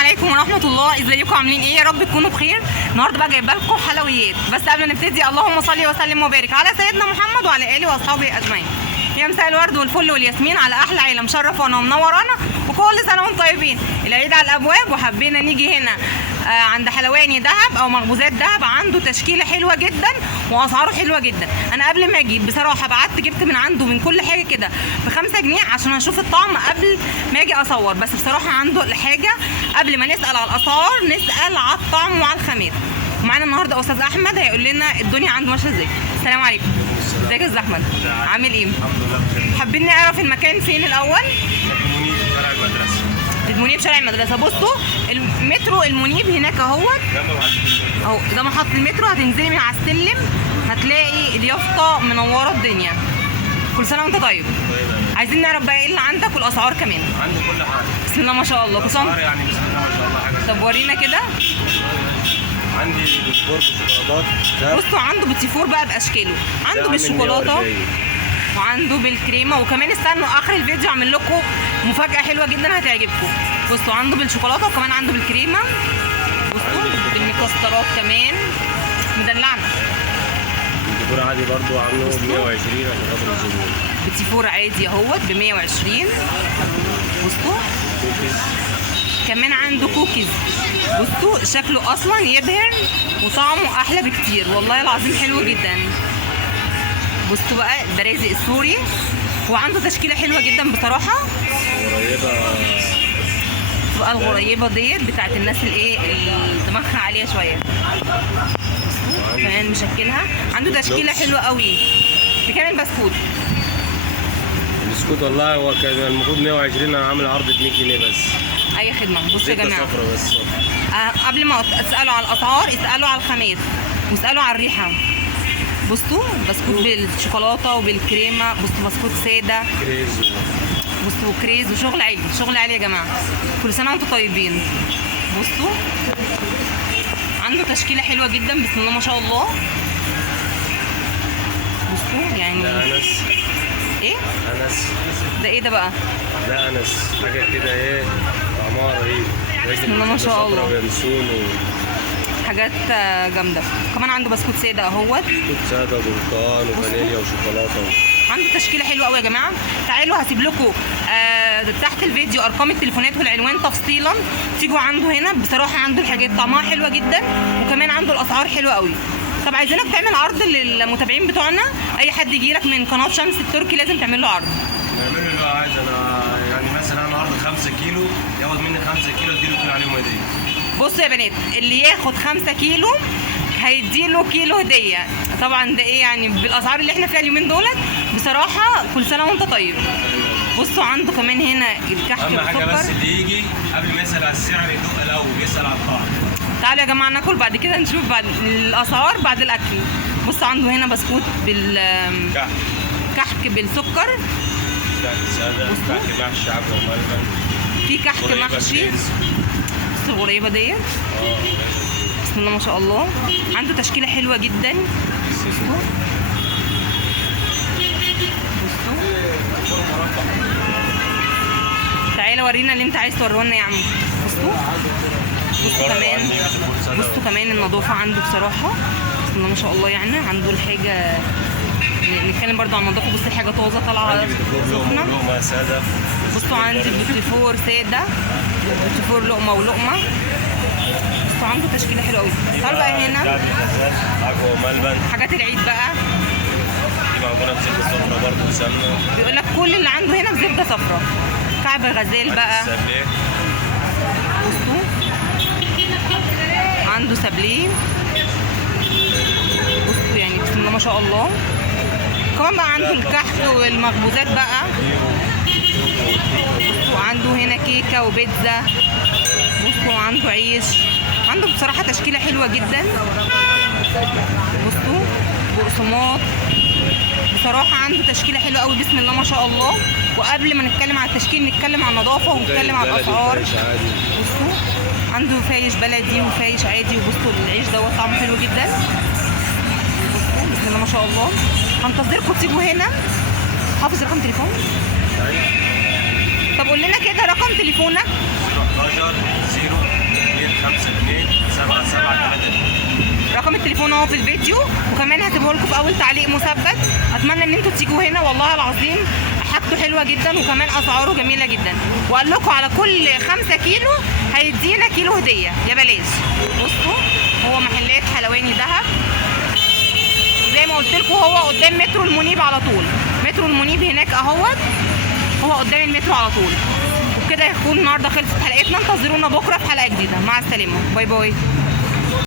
عليكم ورحمه الله. ازيكم عاملين ايه؟ يا رب تكونوا بخير. النهارده بقى جايبه لكم حلويات، بس قبل ما نبتدي اللهم صل وسلم وبارك على سيدنا محمد وعلى اله واصحابه اجمعين. يا مساء الورد والفل والياسمين على احلى عيله مشرفانا ومنورانا، وكل سنه وانتم طيبين. العيد على الابواب، وحبينا نيجي هنا عند حلواني دهب او مخبوزات دهب. عنده تشكيله حلوه جدا واسعاره حلوه جدا. انا قبل ما اجي بصراحه بعت جبت من عنده من كل حاجه كده ب5 جنيه عشان اشوف الطعم قبل ما اجي اصور. بس بصراحه عنده الحاجه قبل ما نسال على الاسعار نسال على الطعم وعلى الخامات. ومعانا النهارده استاذ احمد هيقول لنا الدنيا عنده ماشيه ازاي. السلام عليكم. ازيك يا استاذ احمد؟ عامل ايه؟ الحمد لله بخير. حابين نعرف المكان فين الاول؟ المنيب شارع المدرسه. المنيب شارع المدرسه. بصوا المترو المنيب هناك اهوت اهو، ده محطه المترو. هتنزلي من على السلم هتلاقي اليافطه منوره الدنيا. كل سنه وانت طيب. عايزين نعرف بقى ايه اللي عندك والاسعار كمان. عندي كل حاجه. بسم الله ما شاء الله. كل سنه يعني بسم الله ما شاء الله حاجه. طب ورينا كده. عندي بسكور بالشوكولاتات. بصوا عنده بتيفور بقى باشكاله، عنده بالشوكولاته وعنده بالكريمه. وكمان استنوا اخر الفيديو اعمل لكم مفاجاه حلوه جدا هتعجبكم. بصوا عنده بالشوكولاته وكمان عنده بالكريمه. بصوا بالمكسرات كمان مدلعنا. الديكور عادي برضو عامله ب 120 عشان خاطر الزبون. بتيفور عادي اهوت ب 120. بصوا كمان عنده كوكيز. بصوا شكله اصلا يبهر وطعمه احلى بكتير، والله العظيم حلو جدا. بصوا بقى البرازق السوري، وعنده تشكيله حلوه جدا بصراحه. قريبه بقى الغريبه ديت بتاعت الناس اللي دماغها عاليه شويه. كمان مشكلها. عنده تشكيله حلوه قوي. بكام البسكوت؟ البسكوت والله هو كان المفروض 120، انا عامل عرض 2 جنيه بس. اي خدمه. بصوا يا جماعه صفرة بس. قبل ما تسالوا على الاسعار اسالوا على الخامات واسالوا على الريحه. بصوا بسكوت بالشوكولاته وبالكريمه. بصوا بسكوت ساده. كريز. بصوا كريز وشغل عالي، شغل عالي يا جماعه. كل سنه وانتم طيبين. بصوا عنده تشكيله حلوه جدا بسم الله ما شاء الله. بصوا يعني ده انس. ايه انس. ده؟ ايه ده بقى؟ ده انس حاجه كده ايه طعمها رهيب. بسم الله ما شاء الله. وينسون حاجات جامده. كمان عنده بسكوت ساده اهوت. بسكوت ساده وبرتقال وفانيليا وشوكولاته. عنده تشكيله حلوه قوي يا جماعه. تعالوا هسيب لكم تحت الفيديو ارقام التليفونات والعنوان تفصيلا. تيجوا عنده هنا بصراحه عنده الحاجات طعمها حلوه جدا، وكمان عنده الاسعار حلوه قوي. طب عايزينك تعمل عرض للمتابعين بتوعنا. اي حد يجي لك من قناه شمس التركي لازم تعمل له عرض. نعمل له اللي هو عايز. انا يعني مثلا النهارده 5 كيلو ياخد مني 5 كيلو اديله كيلو عليهم هديه. بصوا يا بنات، اللي ياخد 5 كيلو هيديله كيلو هديه. طبعا ده ايه يعني بالاسعار اللي احنا فيها اليومين دولت بصراحه. كل سنه وانت طيب. بصوا عنده كمان هنا الكحك اهم حاجه بالسكر. بس اللي يجي قبل ما يسال على السعر يدوق الاول يسال على الطعم. تعالوا يا جماعه ناكل بعد كده نشوف بعد الاسعار بعد الاكل. بصوا عنده هنا بسكوت كحك بالسكر. كحك ساده. كحك محشي عجوه وملبن. في كحك محشي. بصوا الغريبه ديت. بسم الله ما شاء الله. عنده تشكيله حلوه جدا. بصوا تعالى ورينا اللي انت عايز توريه لنا يا عم. بصوا كمان النظافه عنده بصراحه بسم الله ما شاء الله. يعني عنده الحاجه نتكلم برضو عن النظافه. بصوا الحاجه طازه طالعه سخنه. لقمه ساده. بصوا عندي بوتيفور ساده، بوتيفور لقمه ولقمه. بصوا عنده تشكيله حلوه قوي. تعالوا بقى هنا عجوه وملبن. حاجات العيد بقى. دي معموله بزبده صفرا برضه وسمنه. بيقول لك كل اللي عنده هنا بزبده صفرا. كعب غزال بقى. بصوا عنده سابليه. بصوا يعني بسم الله ما شاء الله. كمان بقى عنده الكحك والمخبوزات بقى. بصوا عنده هنا كيكه وبيتزا. بصوا عنده عيش. عنده بصراحه تشكيله حلوه جدا. بصوا بقسماط. بصراحه عنده تشكيله حلوه قوي بسم الله ما شاء الله. وقبل ما نتكلم على التشكيل نتكلم عن النظافه ونتكلم عن الاسعار. بصوا عنده فايش بلدي وفايش عادي. وبصوا العيش دوت طعمه حلو جدا. بصوا بسم الله ما شاء الله. هنتظركم تيجوا هنا. حافظ رقم تليفون؟ طب قول لنا كده رقم تليفونك. 11 0 على الحاجات. رقم التليفون اهو في الفيديو، وكمان هسيبه لكم في اول تعليق مثبت. اتمنى ان انتوا تيجوا هنا، والله العظيم حاجته حلوه جدا وكمان اسعاره جميله جدا. وقال لكم على كل 5 كيلو هيدينا كيلو هديه يا بلاش. بصوا هو محلات حلواني دهب زي ما قلت لكم، هو قدام مترو المنيب على طول. مترو المنيب هناك اهوت، هو قدام المترو على طول. وبكده يكون النهارده خلصت حلقتنا، انتظرونا بكره في حلقه جديده. مع السلامه، باي باي.